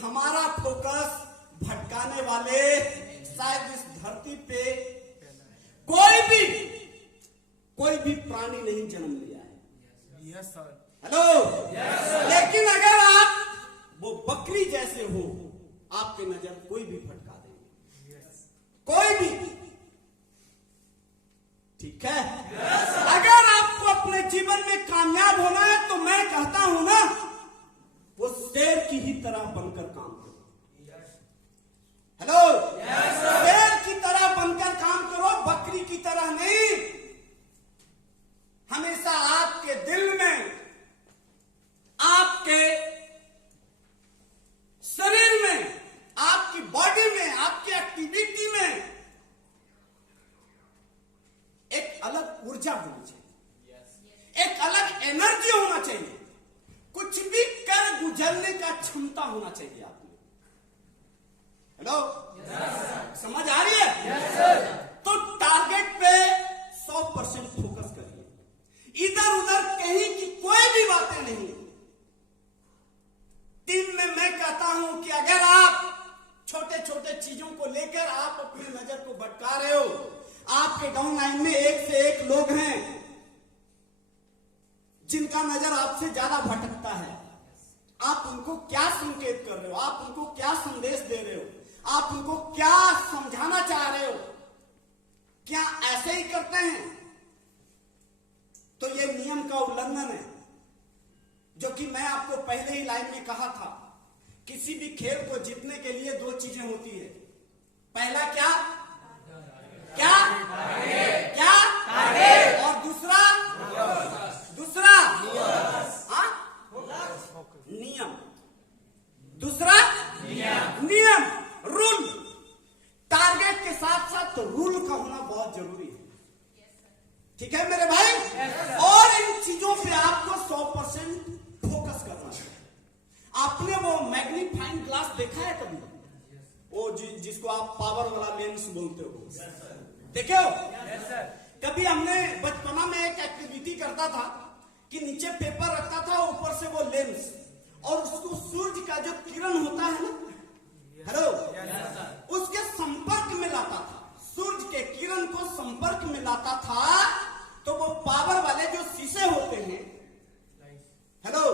हमारा फोकस भटकाने वाले शायद इस धरती पे कोई भी प्राणी नहीं जन्म लिया है। यस सर, हेलो, लेकिन अगर आप वो बकरी जैसे हो, आपके नजर कोई भी भटका देंगे, कोई भी, ठीक है। अगर आपको अपने जीवन में कामयाब होना है तो मैं कहता हूं ना, वो शेर की ही तरह बनकर काम करो। हेलो, शेर की तरह बनकर काम करो, बकरी की तरह नहीं। हमेशा आपके दिल में, आपके शरीर में, आपकी बॉडी में, आपकी एक्टिविटी में एक अलग ऊर्जा होनी चाहिए, एक अलग एनर्जी होना चाहिए, कुछ भी कर गुजरने का क्षमता होना चाहिए आप में। हेलो, समझ आ रही है? तो टारगेट पे 100% फोकस करिए, इधर उधर कहीं की कोई भी बातें नहीं। टीम में मैं कहता हूं कि अगर आप छोटे छोटे चीजों को लेकर आप अपनी नजर को भटका रहे हो, आपके डाउन लाइन में एक से एक लोग हैं जिनका नजर आपसे ज्यादा भटकता है, आप उनको क्या संकेत कर रहे हो, आप उनको क्या संदेश दे रहे हो, आप उनको क्या समझाना चाह रहे हो? क्या ऐसे ही करते हैं? तो ये नियम का उल्लंघन है, जो कि मैं आपको पहले ही लाइन में कहा था। किसी भी खेल को जीतने के लिए दो चीजें होती है, पहला क्या क्या क्या और दूसरा हाँ? नियम। दूसरा नियम रूल। टारगेट के साथ साथ रूल का होना बहुत जरूरी है। ठीक है मेरे भाई। और इन चीजों पे आपको 100% फोकस करना है। आपने वो मैग्नीफाइंग ग्लास देखा है कभी? वो जिसको आप पावर वाला लेंस बोलते हो, देखे हो? कभी हमने बचपना में एक एक्टिविटी करता था कि नीचे पेपर रखता था, ऊपर से वो लेंस, और उसको सूरज का जो किरण होता है ना, हेलो, उसके संपर्क में लाता था। सूरज के किरण को संपर्क में लाता था तो वो पावर वाले जो शीशे होते हैं, हेलो,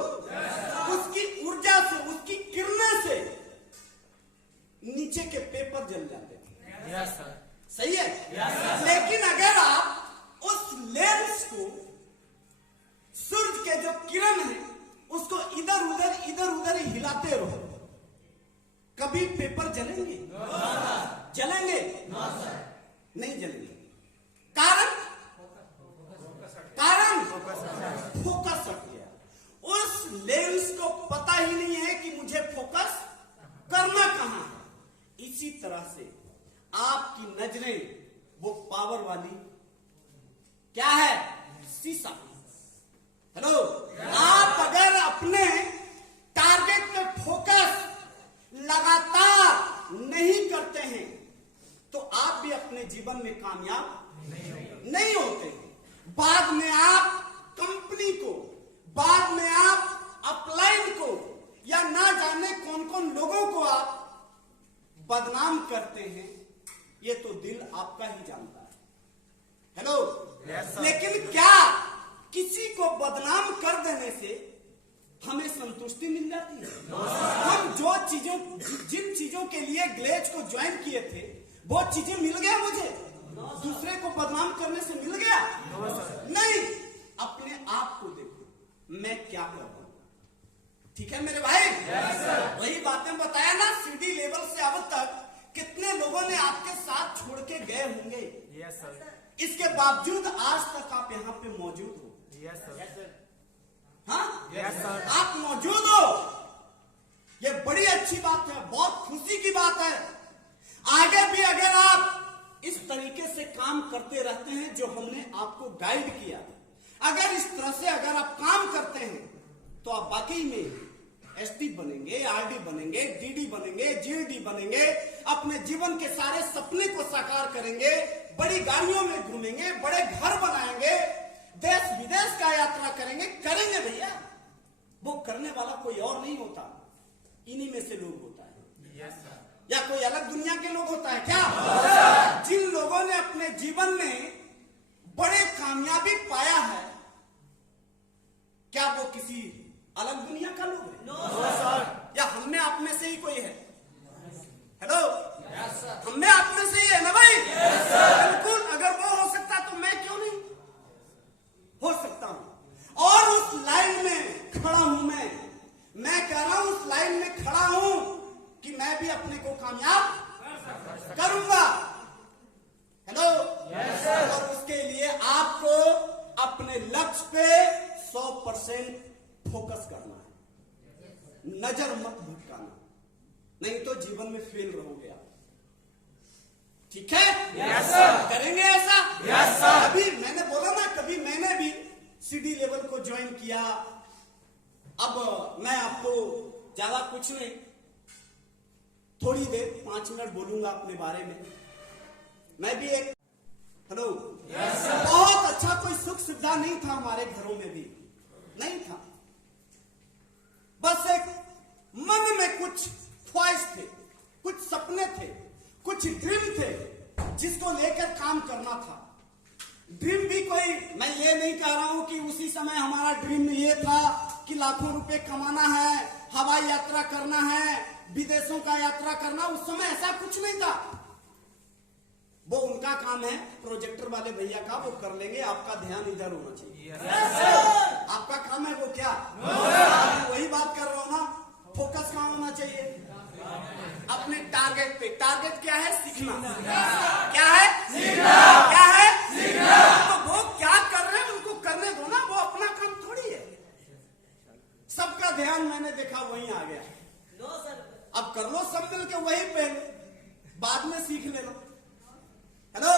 उसकी ऊर्जा से, उसकी किरणें से नीचे के पेपर जल जाते थे। सही है? लेकिन अगर आप उस लेंस को, सूरज के जो किरण है, उसको इधर उधर हिलाते रहो, कभी पेपर जलेंगे? जलेंगे? नहीं जलेंगे। कारण फोकस हट गया। उस लेंस को पता ही नहीं है कि मुझे फोकस करना कहां है। इसी तरह से आपकी नजरें वो पावर वाली क्या है? शीशा। हेलो, आप अगर अपने टारगेट पे फोकस लगातार नहीं करते हैं तो आप भी अपने जीवन में कामयाब नहीं होते। बाद में आप कंपनी को, बाद में आप अपलाइन को, या ना जाने कौन कौन लोगों को आप बदनाम करते हैं, ये तो दिल आपका ही जानता है। हेलो, लेकिन क्या किसी को बदनाम कर देने से हमें संतुष्टि मिल जाती है? हम जिन चीजों के लिए ग्लेज को ज्वाइन किए थे, वो चीजें मिल गया मुझे? दूसरे को बदनाम करने से मिल गया? नहीं। अपने आप को देखो, मैं क्या कर रहा हूं। ठीक है मेरे भाई? वही बातें बताया ना, सीडी लेवल से अब तक कितने लोगों ने आपके साथ छोड़ के गए होंगे, इसके बावजूद आज तक आप यहाँ पे मौजूद हो। हाँ? आप मौजूद हो, ये बड़ी अच्छी बात है, बहुत खुशी की बात है। आगे भी अगर आप इस तरीके से काम करते रहते हैं जो हमने आपको गाइड किया, अगर इस तरह से अगर आप काम करते हैं तो आप वाकई में एसडी बनेंगे, आरडी बनेंगे, डीडी बनेंगे, जीडी बनेंगे, अपने जीवन के सारे सपने को साकार करेंगे, बड़ी गाड़ियों में घूमेंगे, बड़े घर बनाएंगे, देश विदेश का यात्रा करेंगे भैया। वो करने वाला कोई और नहीं होता, इन्हीं में से लोग होता है। या कोई अलग दुनिया के लोग होता है क्या? जिन लोगों ने अपने जीवन में बड़े कामयाबी पाया है, क्या वो किसी अलग दुनिया का लोग है? या हम में आप में से ही कोई है? हेलो, हम में आप में से ही है ना भाई? बिल्कुल। अगर वो हो सकता तो मैं क्यों नहीं हो सकता हूं? और उस लाइन में खड़ा हूं मैं कह रहा हूं, उस लाइन में खड़ा हूं कि मैं भी अपने को कामयाब करूंगा। हेलो, और उसके लिए आपको अपने लक्ष्य पे 100% फोकस करना है, नजर मत भटकाना, नहीं तो जीवन में फेल रहोगे आप। ठीक है? करेंगे ऐसा? अभी मैंने बोला ना, कभी मैंने भी सीडी लेवल को ज्वाइन किया। अब मैं आपको ज्यादा कुछ नहीं, थोड़ी देर 5 मिनट बोलूंगा अपने बारे में। मैं भी एक, हेलो, बहुत अच्छा कोई सुख सुविधा नहीं था हमारे घरों में भी, नहीं था। बस एक मन में कुछ ख्वाहिश थे, कुछ सपने थे, कुछ ड्रीम थे जिसको लेकर काम करना था। ड्रीम भी कोई, मैं ये नहीं कह रहा हूं कि उसी समय हमारा ड्रीम ये था कि लाखों रुपए कमाना है, हवाई यात्रा करना है, विदेशों का यात्रा करना। उस समय ऐसा कुछ नहीं था। वो उनका काम है, प्रोजेक्टर वाले भैया का, वो कर लेंगे, आपका ध्यान इधर होना चाहिए। आपका काम है वो क्या? वही बात कर रहा हूं ना, फोकस कहां होना चाहिए? अपने टारगेट पे। टारगेट क्या है? सीखना। क्या है? सीखना। क्या है? सीखना। तो वो क्या कर रहे हैं उनको करने दो ना, वो अपना काम थोड़ी है। सबका ध्यान मैंने देखा वहीं आ गया। No sir. अब कर लो सब मिल के वही पहले, बाद में सीख लेना। हेलो।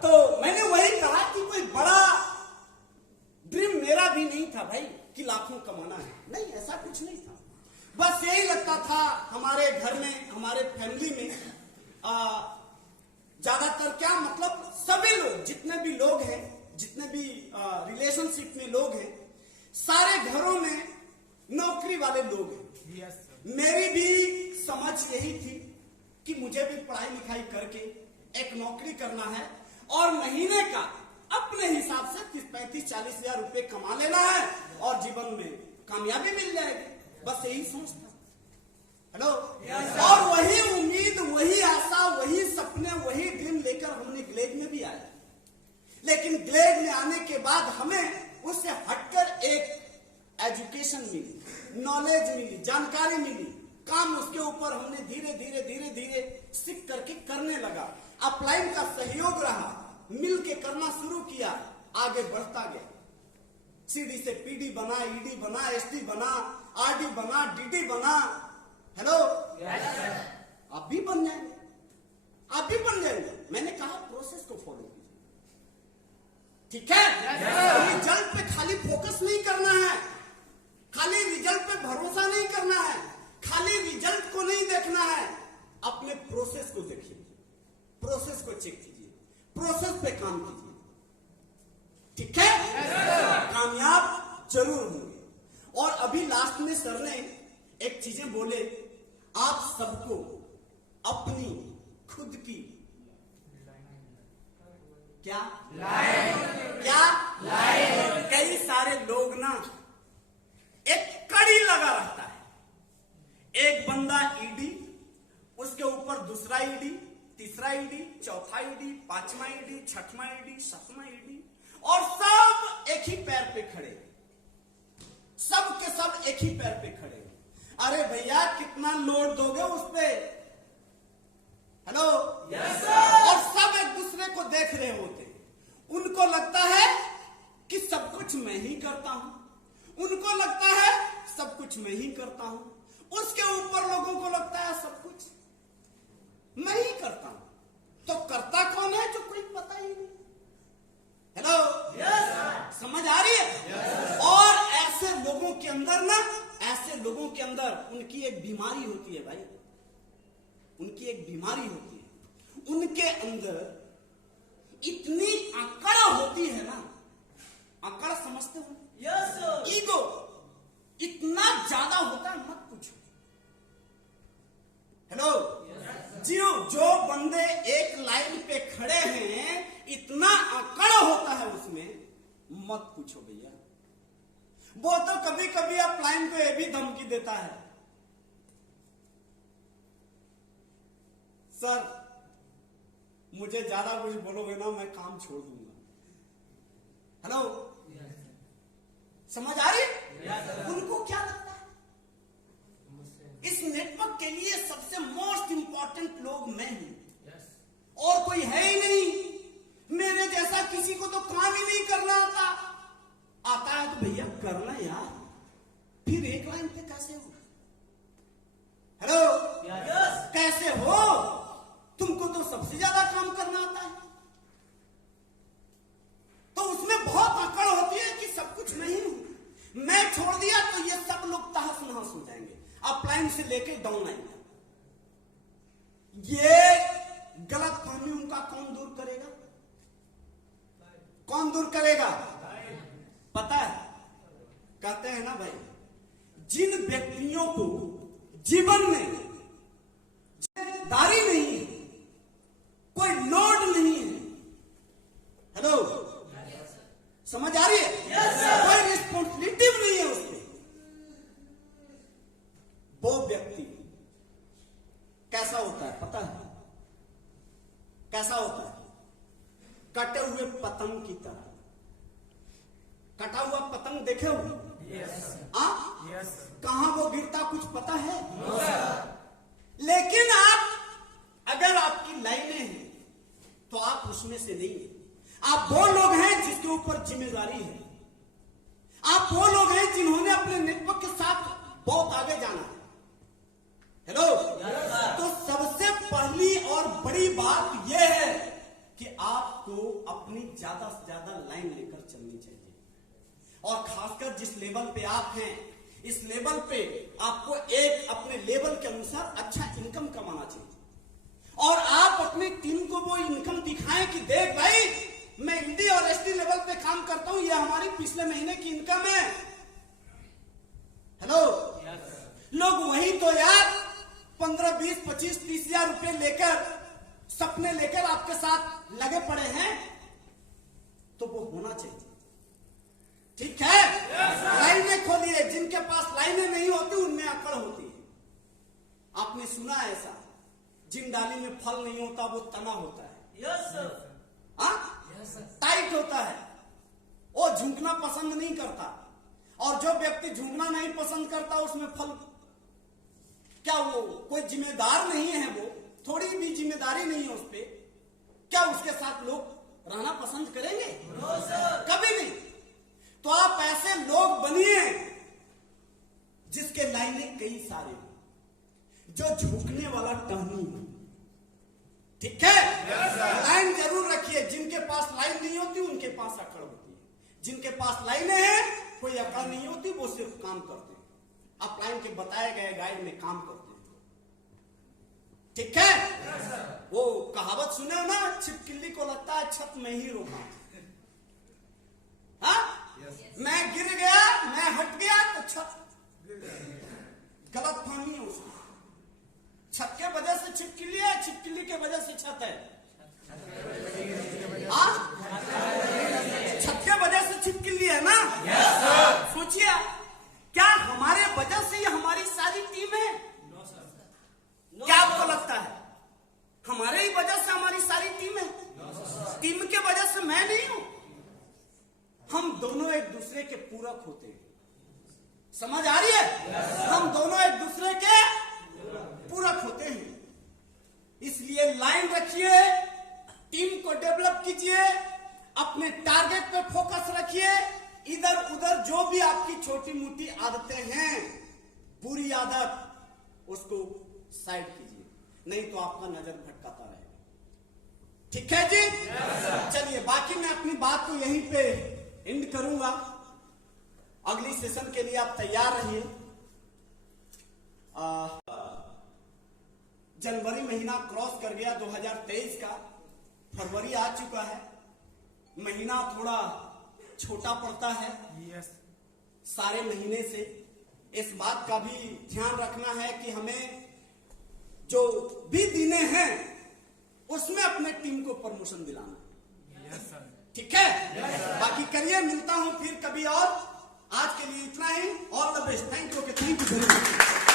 तो मैंने वही कहा कि कोई बड़ा ड्रीम मेरा भी नहीं था भाई कि लाखों कमाना है, नहीं, ऐसा कुछ नहीं था। बस यही लगता था हमारे घर में, हमारे फैमिली में ज्यादातर क्या मतलब सभी लोग, जितने भी लोग हैं, जितने भी रिलेशनशिप में लोग हैं, सारे घरों में नौकरी वाले लोग हैं। मेरी भी समझ यही थी कि मुझे भी पढ़ाई लिखाई करके एक नौकरी करना है और महीने का अपने हिसाब से 30-35-40 हजार रुपए कमा लेना है और जीवन में कामयाबी मिल जाएगी। बस यही सोच था। हेलो। और वही उम्मीद, वही आशा, वही सपने, वही ड्रीम लेकर हमने ग्लेड में भी आया। लेकिन ग्लेड में आने के बाद हमें उससे हटकर एक एजुकेशन मिली, नॉलेज मिली, जानकारी मिली, काम उसके ऊपर हमने धीरे धीरे धीरे धीरे सीख करके करने लगा। अपलाइन का सहयोग रहा, मिल के करना शुरू किया, आगे बढ़ता गया। सीडी से पीडी बना, ईडी बना, एसडी बना, आरडी बना, डीडी बना। हेलो। आप भी बन जाएंगे, आप भी बन जाएंगे। मैंने कहा प्रोसेस को फॉलो कीजिए, ठीक है। रिजल्ट पे खाली फोकस नहीं करना है, खाली रिजल्ट पे भरोसा नहीं करना है, खाली रिजल्ट को नहीं देखना है, अपने प्रोसेस को देखिए, प्रोसेस को चेक कीजिए, प्रोसेस पे काम कीजिए, ठीक है। कामयाब जरूर होंगे। और अभी लास्ट में सर ने एक चीजें बोले, आप सबको अपनी खुद की क्या लाइन। कई सारे लोग ना एक कड़ी लगा रहता है, एक बंदा ईडी, उसके ऊपर दूसरा ईडी, तीसरा ईडी, चौथा ईडी, पांचवा ईडी, छठवां ईडी, सातवां ईडी, और सब एक ही पैर पे खड़े, सब के सब एक ही पैर पे खड़े। अरे भैया कितना लोड दोगे उस पे? हेलो। Yes sir. और सब एक दूसरे को देख रहे होते, उनको लगता है कि सब कुछ मैं ही करता हूं, उनको लगता है सब कुछ मैं ही करता हूं, उसके ऊपर लोगों को लगता है सब कुछ मैं ही करता हूं। तो करता कौन है जो कोई पता ही नहीं। हेलो। यस। समझ आ रही है? और ऐसे लोगों के अंदर ना, ऐसे लोगों के अंदर उनकी एक बीमारी होती है भाई, उनकी एक बीमारी होती है। उनके अंदर इतनी अकड़ होती है ना, अकड़ समझते हो? Yes sir. ईगो इतना ज्यादा होता है मत पूछो। हेलो। जो बंदे एक लाइन पे खड़े हैं, इतना अकड़ होता है उसमें, मत पूछो भैया। वो तो कभी कभी आप लाइन को ये भी धमकी देता है, सर मुझे ज्यादा कुछ बोलोगे ना मैं काम छोड़ दूंगा। हेलो। समझ आ रही? उनको क्या लगता है इस नेटवर्क के लिए सबसे मोस्ट इंपॉर्टेंट लोग मैं हूं और कोई है ही नहीं। मेरे जैसा किसी को तो काम ही नहीं करना आता है तो भैया करना यार, फिर एक लाइन पे कैसे हो? हेलो। यस। कैसे हो? तुमको तो सबसे ज्यादा काम करना आता है, तो उसमें बहुत अकड़ होती है कि सब कुछ नहीं हूं, मैं छोड़ दिया तो ये सब लोग तहस नहस हो जाएंगे, अपलाइन से लेके डाउन लाइन तक। ये गलत फहमी उनका कौन दूर करेगा? कौन दूर करेगा? पता है, कहते हैं ना भाई, जिन व्यक्तियों को जीवन में जिम्मेदारी नहीं है, कोई लोड नहीं है, हेलो समझ आ रही है? कोई रिस्पॉन्सिबिलिटी नहीं है उसमें, वो व्यक्ति कैसा होता है पता है? कैसा होता है? कटे हुए पतंग की तरह। कटा हुआ पतंग देखे हो? कहां वो गिरता कुछ पता है? लेकिन अगर आपकी लाइनें हैं तो आप उसमें से नहीं हैं। आप वो लोग हैं जिसके ऊपर जिम्मेदारी है। आप वो लोग हैं जिन्होंने अपने नेटवर्क के साथ बहुत आगे जाना है। हेलो, तो सबसे पहली और बड़ी बात यह है कि आपको अपनी ज्यादा से ज्यादा लाइन लेकर चलनी चाहिए। और खासकर जिस लेवल पे आप हैं, इस लेवल पे आपको एक अपने लेवल के अनुसार अच्छा इनकम कमाना चाहिए। और आप अपनी टीम को वो इनकम दिखाएं कि देख भाई, मैं इंडी और एसटी लेवल पे काम करता हूं, ये हमारी पिछले महीने की इनकम है। हेलो, लोग वही तो यार 15, 20, 25, 30 हजार रुपए लेकर, सपने लेकर आपके साथ लगे पड़े हैं। तो वो होना चाहिए, ठीक है? लाइनें खोलिए। जिनके पास लाइनें नहीं होती उनमें अकड़ होती है। आपने सुना है ऐसा, जिन डाली में फल नहीं होता वो तना होता है। Yes sir. टाइट होता है, वो झुकना पसंद नहीं करता। और जो व्यक्ति झुकना नहीं पसंद करता उसमें फल क्या, वो कोई जिम्मेदार नहीं है, वो थोड़ी भी जिम्मेदारी नहीं है उस पे, क्या उसके साथ लोग रहना पसंद करेंगे? कभी नहीं। तो आप ऐसे लोग बनिए जिसके लाइनें कई सारे हो, जो झुकने वाला टहनी हो, ठीक है? लाइन जरूर रखिए। जिनके पास लाइन नहीं होती उनके पास अकड़ होती है। जिनके पास लाइनें हैं कोई अकड़ नहीं होती, वो सिर्फ काम करते हैं। आप लाइन के बताए गए गाइड में काम करते हैं, ठीक है? वो कहावत सुने हो ना, छिपकली को लगता है छत में ही रोका। मैं गिर गया, मैं हट गया तो छत, गलत फहमी है उसमें। छत के वजह से छिपकली है, छिपकली के वजह से छत है। छत के वजह से छिपकली है ना? सोचिए, क्या हमारे वजह से ये हमारी सारी टीम है? क्या आपको लगता है हमारे ही वजह से हमारी सारी टीम है? टीम के वजह से मैं नहीं हूं। हम दोनों एक दूसरे के पूरक होते हैं। समझ आ रही है? हम दोनों एक दूसरे के पूरक होते हैं। इसलिए लाइन रखिए, टीम को डेवलप कीजिए, अपने टारगेट पे फोकस रखिए। इधर उधर जो भी आपकी छोटी मोटी आदतें हैं, बुरी आदत, उसको साइड कीजिए, नहीं तो आपका नजर भटकाता रहेगा। ठीक है जी? चलिए, बाकी मैं अपनी बात को यहीं पे एंड करूंगा। अगली सेशन के लिए आप तैयार रहिए। जनवरी महीना क्रॉस कर गया 2023 का, फरवरी आ चुका है। महीना थोड़ा छोटा पड़ता है सारे महीने से। इस बात का भी ध्यान रखना है कि हमें जो भी दिने हैं उसमें अपने टीम को प्रमोशन दिलाना है, ठीक है? बाकी करिए, मिलता हूं फिर कभी और। आज के लिए इतना ही। All the best. Thank you very much.